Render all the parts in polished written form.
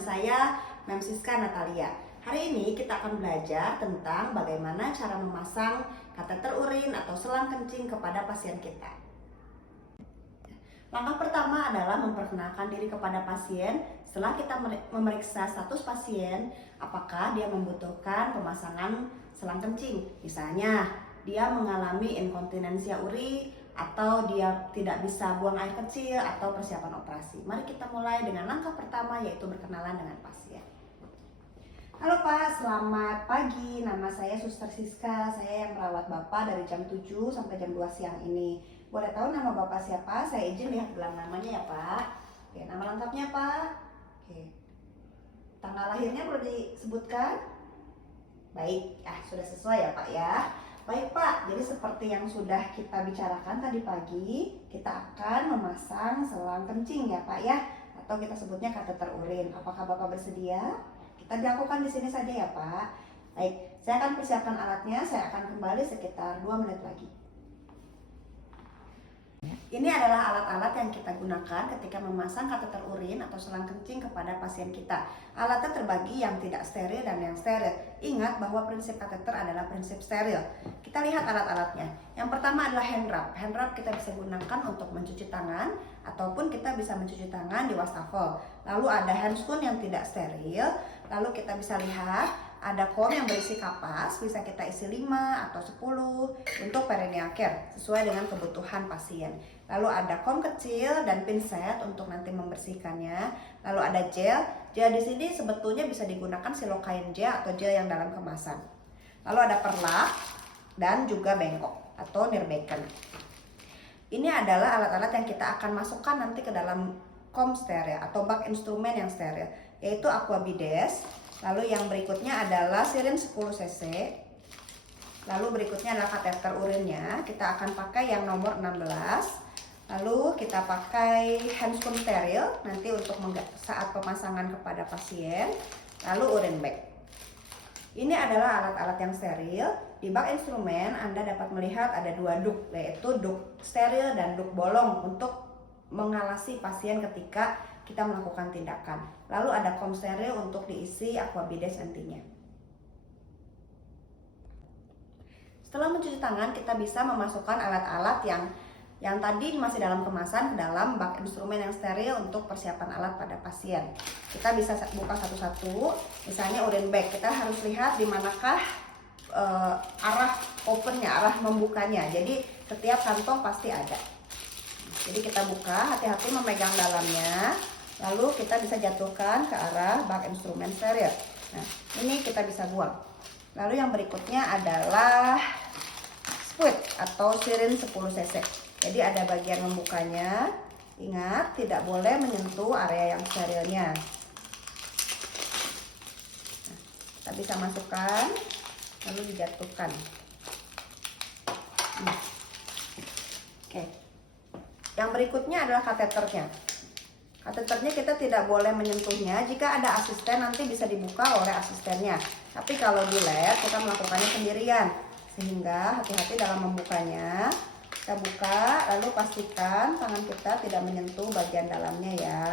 saya Mem Siska Natalia. Hari ini kita akan belajar tentang bagaimana cara memasang kateter urin atau selang kencing kepada pasien kita. Langkah pertama adalah memperkenalkan diri kepada pasien. Setelah kita memeriksa status pasien, apakah dia membutuhkan pemasangan selang kencing. Misalnya, dia mengalami inkontinensia uri, atau dia tidak bisa buang air kecil, atau persiapan operasi. Mari kita mulai dengan langkah pertama, yaitu berkenalan dengan pasien. Halo Pak, selamat pagi. Nama saya Suster Siska. Saya yang merawat Bapak dari jam 7 sampai jam 2 siang ini. Boleh tahu nama Bapak siapa? Saya izin lihat gelang namanya ya Pak. Oke, nama lengkapnya Pak. Oke. Tanggal lahirnya perlu disebutkan? Baik, sudah sesuai ya Pak ya. Baik Pak, jadi seperti yang sudah kita bicarakan tadi pagi, kita akan memasang selang kencing ya Pak ya, atau kita sebutnya kateter urin. Apakah Bapak bersedia? Kita dilakukan di sini saja ya Pak. Baik, saya akan persiapkan alatnya. Saya akan kembali sekitar 2 menit lagi. Ini adalah alat-alat yang kita gunakan ketika memasang kateter urin atau selang kencing kepada pasien kita. Alatnya terbagi yang tidak steril dan yang steril. Ingat bahwa prinsip kateter adalah prinsip steril. Kita lihat alat-alatnya. Yang pertama adalah hand rub. Hand rub kita bisa gunakan untuk mencuci tangan, ataupun kita bisa mencuci tangan di wastafel. Lalu ada handscoon yang tidak steril. Lalu kita bisa lihat ada kom yang berisi kapas, bisa kita isi 5 atau 10 untuk perineal care sesuai dengan kebutuhan pasien. Lalu ada kom kecil dan pinset untuk nanti membersihkannya. Lalu ada gel. Gel di sini sebetulnya bisa digunakan silokain gel atau gel yang dalam kemasan. Lalu ada perlak dan juga bengkok atau nirbecken. Ini adalah alat-alat yang kita akan masukkan nanti ke dalam kom steril atau bak instrumen yang steril, yaitu aqua bides. Lalu yang berikutnya adalah sirin 10 cc. Lalu berikutnya adalah kateter urinnya. Kita akan pakai yang nomor 16. Lalu kita pakai handscoon steril nanti untuk saat pemasangan kepada pasien. Lalu urin bag. Ini adalah alat-alat yang steril. Di bak instrumen Anda dapat melihat ada 2 duk, yaitu duk steril dan duk bolong untuk mengawasi pasien ketika kita melakukan tindakan. Lalu ada kom steril untuk diisi aqua bides nantinya. Setelah mencuci tangan, kita bisa memasukkan alat-alat yang tadi masih dalam kemasan ke dalam bak instrumen yang steril untuk persiapan alat pada pasien. Kita bisa buka satu-satu. Misalnya urin bag, kita harus lihat di manakah arah opennya, arah membukanya. Jadi setiap kantong pasti ada. Jadi kita buka, hati-hati memegang dalamnya. Lalu kita bisa jatuhkan ke arah bak instrumen steril. Nah, ini kita bisa buang. Lalu yang berikutnya adalah squid atau sirin 10 cc. Jadi ada bagian membukanya. Ingat, tidak boleh menyentuh area yang sterilnya. Nah, kita bisa masukkan, lalu dijatuhkan. Oke. Yang berikutnya adalah kateternya. Kateternya kita tidak boleh menyentuhnya. Jika ada asisten nanti bisa dibuka oleh asistennya. Tapi kalau di lab kita melakukannya sendirian. Sehingga hati-hati dalam membukanya. Kita buka lalu pastikan tangan kita tidak menyentuh bagian dalamnya ya.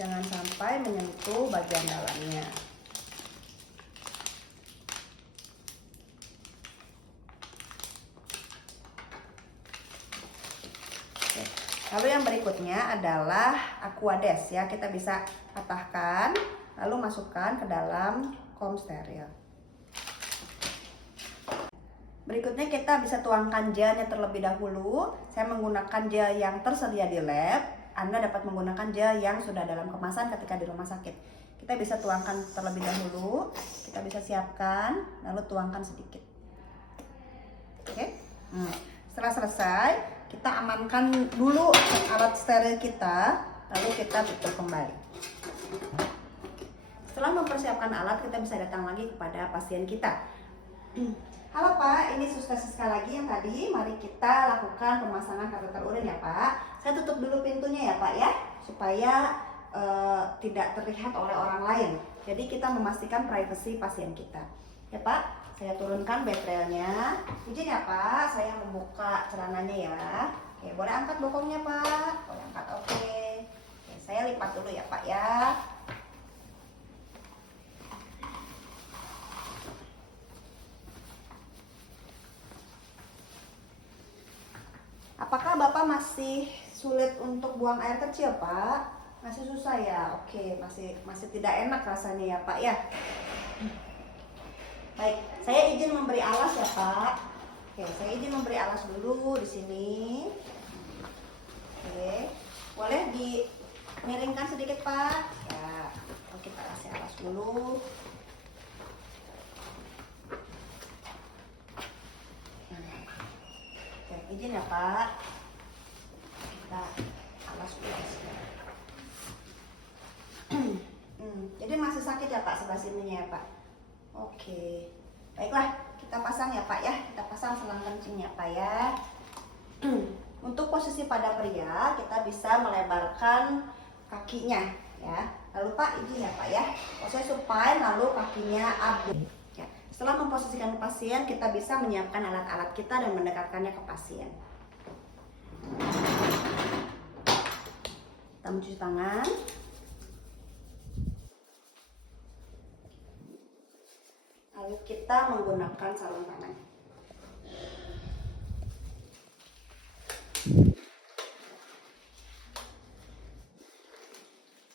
Jangan sampai menyentuh bagian dalamnya. Oke. Lalu yang berikutnya adalah aquades ya. Kita bisa patahkan lalu masukkan ke dalam kom steril. Berikutnya kita bisa tuangkan gelnya terlebih dahulu. Saya menggunakan gel yang tersedia di lab. Anda dapat menggunakan gel yang sudah dalam kemasan ketika di rumah sakit. Kita bisa tuangkan terlebih dahulu. Kita bisa siapkan, lalu tuangkan sedikit. Oke. Setelah selesai, kita amankan dulu alat steril kita, lalu kita tutup kembali. Setelah mempersiapkan alat, kita bisa datang lagi kepada pasien kita. Halo Pak, ini Suster Siska lagi yang tadi. Mari kita lakukan pemasangan kateter urin ya Pak. saya tutup dulu pintunya ya Pak ya, supaya tidak terlihat oleh orang lain. Jadi kita memastikan privasi pasien kita. Ya Pak, saya turunkan bed railnya. Izin ya Pak, saya membuka celananya ya. Oke, boleh angkat bokongnya Pak? Boleh angkat, oke. Oke, saya lipat dulu ya Pak ya. Apakah Bapak masih sulit untuk buang air kecil Pak? Masih susah ya? Oke, masih tidak enak rasanya ya Pak ya. Baik, saya izin memberi alas ya Pak. Oke, saya izin memberi alas dulu di sini. Oke, boleh dimiringkan sedikit Pak. Ya, oke, kita kasih alas dulu. Oke, izin ya Pak. Kita alas dulu. Jadi masih sakit ya Pak sebelah sininya ya Pak. Oke, baiklah, kita pasang ya Pak ya. Kita pasang selang kencingnya Pak ya. Untuk posisi pada pria, kita bisa melebarkan kakinya ya. Lalu Pak, izin ya Pak ya, posisi supine lalu kakinya abduk ya. Setelah memposisikan pasien, kita bisa menyiapkan alat-alat kita dan mendekatkannya ke pasien. Kita mencuci tangan. Lalu kita menggunakan sarung tangan.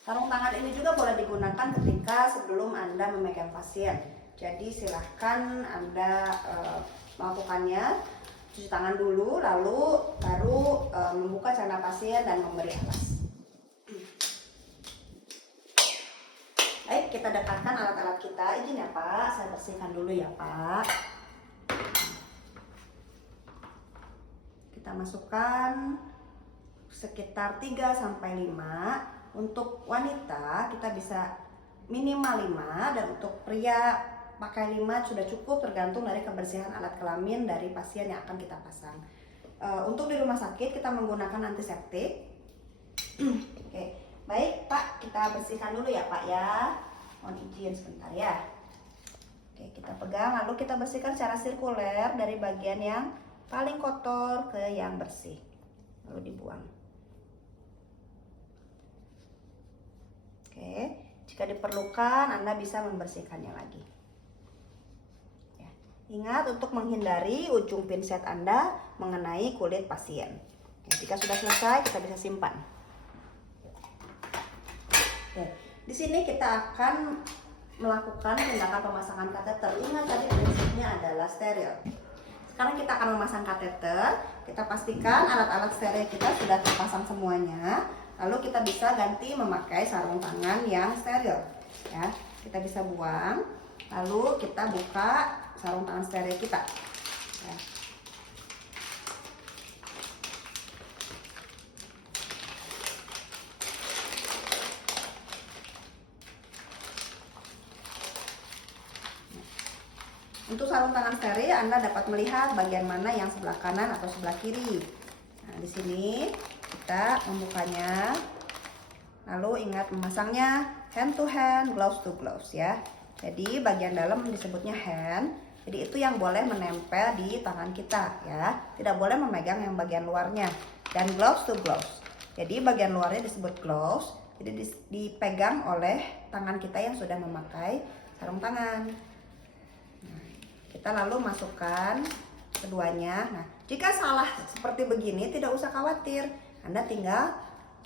Sarung tangan ini juga boleh digunakan ketika sebelum Anda memegang pasien. Jadi silahkan Anda melakukannya, cuci tangan dulu, lalu baru membuka celana pasien dan memberi alas. Baik, kita dekatkan alat-alat kita. Izin ya Pak, saya bersihkan dulu ya Pak. Kita masukkan sekitar 3-5. Untuk wanita kita bisa minimal 5, dan untuk pria pakai 5 sudah cukup, tergantung dari kebersihan alat kelamin dari pasien yang akan kita pasang. Untuk di rumah sakit kita menggunakan antiseptik. Oke. Baik Pak, kita bersihkan dulu ya Pak ya. Mohon izin sebentar ya. Oke, kita pegang lalu kita bersihkan secara sirkuler dari bagian yang paling kotor ke yang bersih. Lalu dibuang. Oke, jika diperlukan Anda bisa membersihkannya lagi. Ya. Ingat untuk menghindari ujung pinset Anda mengenai kulit pasien. Oke, jika sudah selesai kita bisa simpan. Oke, di sini kita akan melakukan tindakan pemasangan kateter. Ingat tadi prinsipnya adalah steril. Sekarang kita akan memasang kateter. Kita pastikan alat-alat steril kita sudah terpasang semuanya. Lalu kita bisa ganti memakai sarung tangan yang steril. Ya, kita bisa buang. Lalu kita buka sarung tangan steril kita. Ya. Untuk sarung tangan steril, Anda dapat melihat bagian mana yang sebelah kanan atau sebelah kiri. Nah, di sini kita membukanya. Lalu ingat memasangnya hand to hand, gloves to gloves ya. Jadi bagian dalam disebutnya hand. Jadi itu yang boleh menempel di tangan kita ya. Tidak boleh memegang yang bagian luarnya. Dan gloves to gloves. Jadi bagian luarnya disebut gloves. Jadi dipegang oleh tangan kita yang sudah memakai sarung tangan. Kita lalu masukkan keduanya. Nah, jika salah seperti begini tidak usah khawatir. Anda tinggal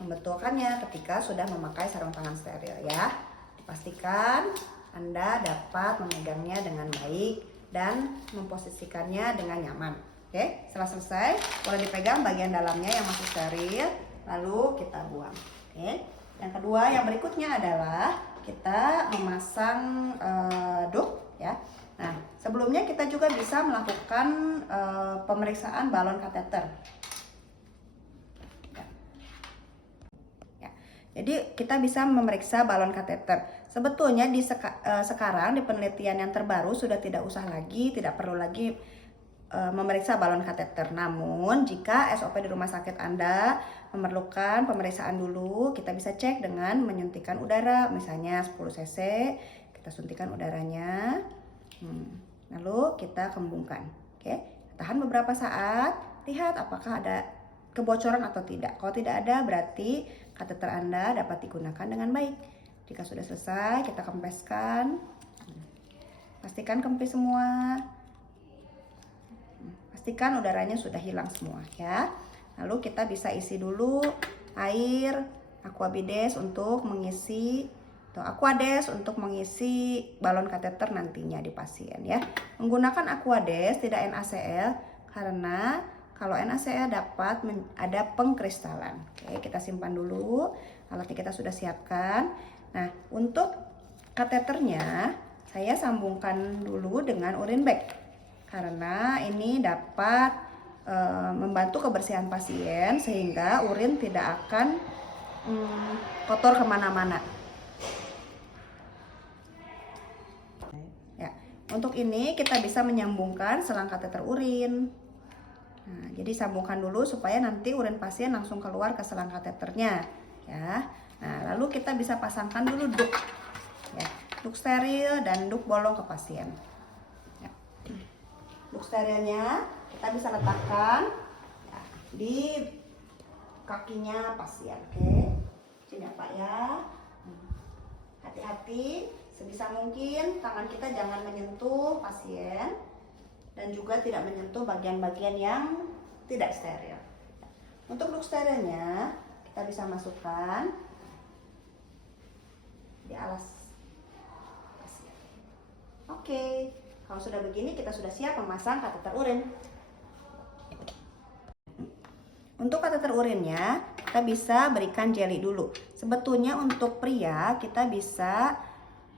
membetulkannya ketika sudah memakai sarung tangan steril ya. Pastikan Anda dapat memegangnya dengan baik dan memposisikannya dengan nyaman. Oke, setelah selesai boleh dipegang bagian dalamnya yang masih steril, lalu kita buang. Oke. Yang kedua, yang berikutnya adalah kita memasang duct ya. Nah, sebelumnya kita juga bisa melakukan pemeriksaan balon kateter. Ya. Jadi kita bisa memeriksa balon kateter. Sebetulnya sekarang di penelitian yang terbaru sudah tidak perlu lagi memeriksa balon kateter. Namun jika SOP di rumah sakit Anda memerlukan pemeriksaan dulu, kita bisa cek dengan menyuntikkan udara, misalnya 10 cc, kita suntikan udaranya, lalu kita kembungkan. Oke, tahan beberapa saat, lihat apakah ada kebocoran atau tidak. Kalau tidak ada, berarti kateter Anda dapat digunakan dengan baik. Jika sudah selesai, kita kempeskan. Pastikan kempis semua. Pastikan udaranya sudah hilang semua ya. Lalu kita bisa isi dulu air Aquabides untuk mengisi, atau Aquades untuk mengisi balon kateter nantinya di pasien ya. Menggunakan Aquades tidak NaCl karena kalau NaCl dapat ada pengkristalan. Oke, kita simpan dulu. Alatnya kita sudah siapkan. Nah, untuk kateternya saya sambungkan dulu dengan urin bag karena ini dapat membantu kebersihan pasien sehingga urin tidak akan kotor kemana-mana. Ya, untuk ini kita bisa menyambungkan selang kateter urin. Nah, jadi sambungkan dulu supaya nanti urin pasien langsung keluar ke selang kateternya ya. Nah, lalu kita bisa pasangkan dulu duk ya, duk steril dan duk bolong ke pasien ya. Duk sterilnya kita bisa letakkan ya, di kakinya pasien. Oke, sini ya Pak ya. Hati-hati, sebisa mungkin tangan kita jangan menyentuh pasien dan juga tidak menyentuh bagian-bagian yang tidak steril. Untuk duk sterilnya kita bisa masukkan di alas pasien. Oke, kalau sudah begini kita sudah siap memasang kateter urin. Untuk kateter urinnya kita bisa berikan jeli dulu. Sebetulnya untuk pria kita bisa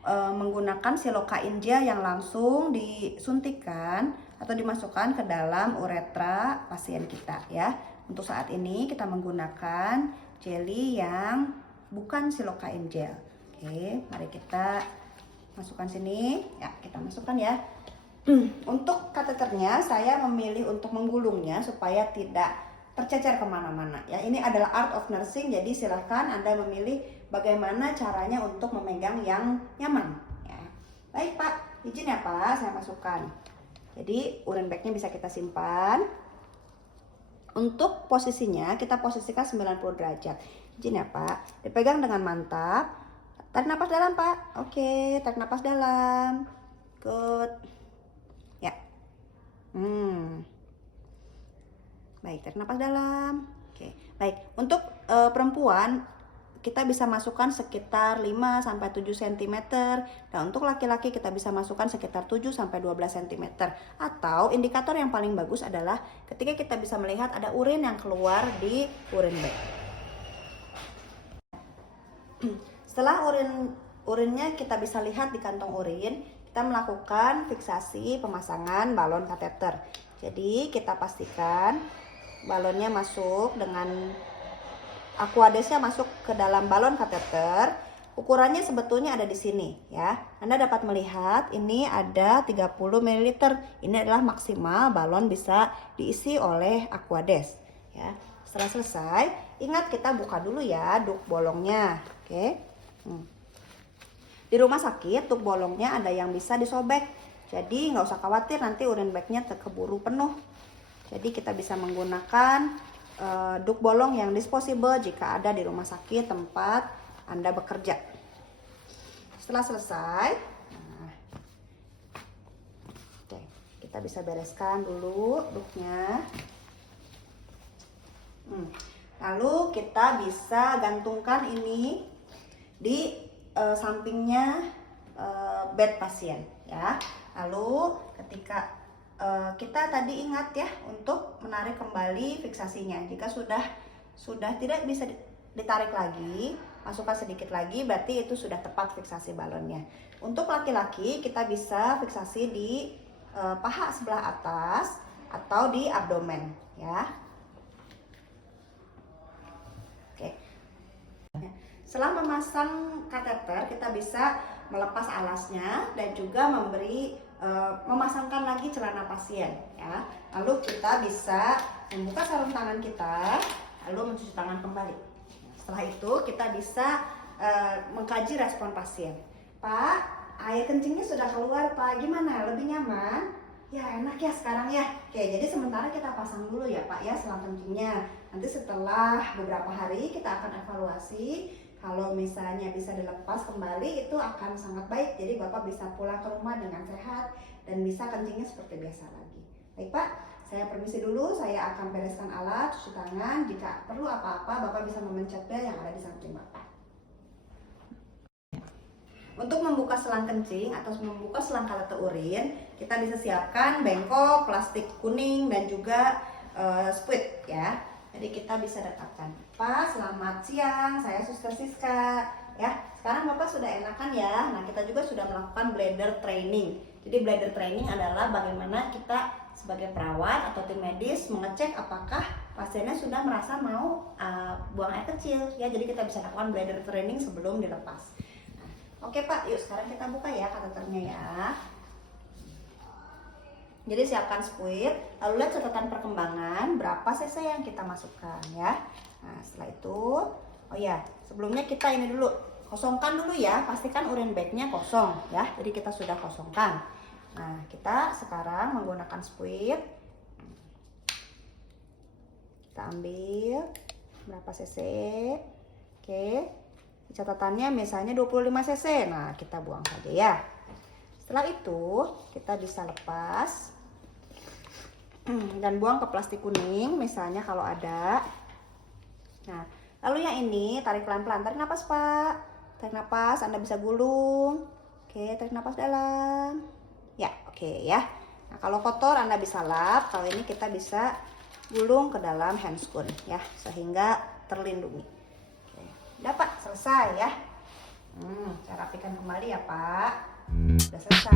menggunakan silokain gel yang langsung disuntikan atau dimasukkan ke dalam uretra pasien kita ya. Untuk saat ini kita menggunakan jelly yang bukan silokain gel. Oke, mari kita masukkan sini. Ya, kita masukkan ya. Untuk kateternya saya memilih untuk menggulungnya supaya tidak tercecer kemana-mana ya. Ini adalah art of nursing, jadi silahkan Anda memilih bagaimana caranya untuk memegang yang nyaman ya. Baik Pak, izin ya Pak, saya masukkan. Jadi urin bagnya bisa kita simpan. Untuk posisinya kita posisikan 90 derajat. Izin ya Pak, dipegang dengan mantap. Tarik napas dalam Pak. Oke, tarik napas dalam. Good. Ya. Baik, tarik napas dalam. Oke, baik. Untuk perempuan kita bisa masukkan sekitar 5-7 cm dan untuk laki-laki kita bisa masukkan sekitar 7-12 cm. Atau indikator yang paling bagus adalah ketika kita bisa melihat ada urin yang keluar di urin bag. Setelah urinnya kita bisa lihat di kantong urin, kita melakukan fiksasi pemasangan balon kateter. Jadi kita pastikan balonnya masuk dengan Aquadesnya masuk ke dalam balon kateter. Ukurannya sebetulnya ada di sini ya. Anda dapat melihat ini ada 30 ml. Ini adalah maksimal balon bisa diisi oleh Aquades ya. Setelah selesai, ingat kita buka dulu ya duk bolongnya. Oke. Di rumah sakit duk bolongnya ada yang bisa disobek. Jadi nggak usah khawatir nanti urin bagnya keburu penuh. Jadi kita bisa menggunakan duk bolong yang disposable jika ada di rumah sakit tempat Anda bekerja. Setelah selesai, oke, kita bisa bereskan dulu duknya. Lalu kita bisa gantungkan ini di sampingnya bed pasien ya. Lalu ketika kita tadi ingat ya untuk menarik kembali fiksasinya. Jika sudah tidak bisa ditarik lagi, masukkan sedikit lagi, berarti itu sudah tepat fiksasi balonnya. Untuk laki-laki kita bisa fiksasi di paha sebelah atas atau di abdomen ya. Oke. Setelah memasang kateter kita bisa melepas alasnya dan juga memasangkan lagi celana pasien ya. Lalu kita bisa membuka sarung tangan kita lalu mencuci tangan kembali. Setelah itu kita bisa mengkaji respon pasien. Pak, air kencingnya sudah keluar Pak, gimana? Lebih nyaman? Ya enak ya sekarang ya. Oke, jadi sementara kita pasang dulu ya Pak ya selang kencingnya. Nanti setelah beberapa hari kita akan evaluasi. Kalau misalnya bisa dilepas kembali itu akan sangat baik. Jadi Bapak bisa pulang ke rumah dengan sehat dan bisa kencingnya seperti biasa lagi. Baik Pak, saya permisi dulu. Saya akan bereskan alat, cuci tangan. Jika perlu apa-apa Bapak bisa memencet bel yang ada di samping Bapak. Untuk membuka selang kencing atau membuka selang kateter urin, kita bisa siapkan bengkok, plastik kuning dan juga squid ya. Jadi kita bisa dekatkan. Pak, selamat siang, saya Suster Siska. Ya, sekarang Bapak sudah enakan ya. Nah, kita juga sudah melakukan bladder training. Jadi bladder training adalah bagaimana kita sebagai perawat atau tim medis mengecek apakah pasiennya sudah merasa mau buang air kecil. Ya, jadi kita bisa lakukan bladder training sebelum dilepas. Oke Pak, yuk sekarang kita buka ya kateternya ya. Jadi siapkan squid, lalu lihat catatan perkembangan berapa cc yang kita masukkan ya. Nah setelah itu, oh ya sebelumnya kita ini dulu, kosongkan dulu ya, pastikan urin bagnya kosong ya. Jadi kita sudah kosongkan. Nah kita sekarang menggunakan squid. Kita ambil berapa cc, oke. Catatannya misalnya 25 cc. Nah, kita buang saja ya. Setelah itu, kita bisa lepas dan buang ke plastik kuning misalnya kalau ada. Nah, lalu yang ini tarik pelan-pelan. Tarik napas, Pak. Tarik napas, Anda bisa gulung. Oke, tarik napas dalam. Ya, oke ya. Nah, kalau kotor Anda bisa lap. Kalau ini kita bisa gulung ke dalam handscoon ya, sehingga terlindungi. Dapat selesai ya. Saya rapikan kembali ya Pak. Sudah selesai.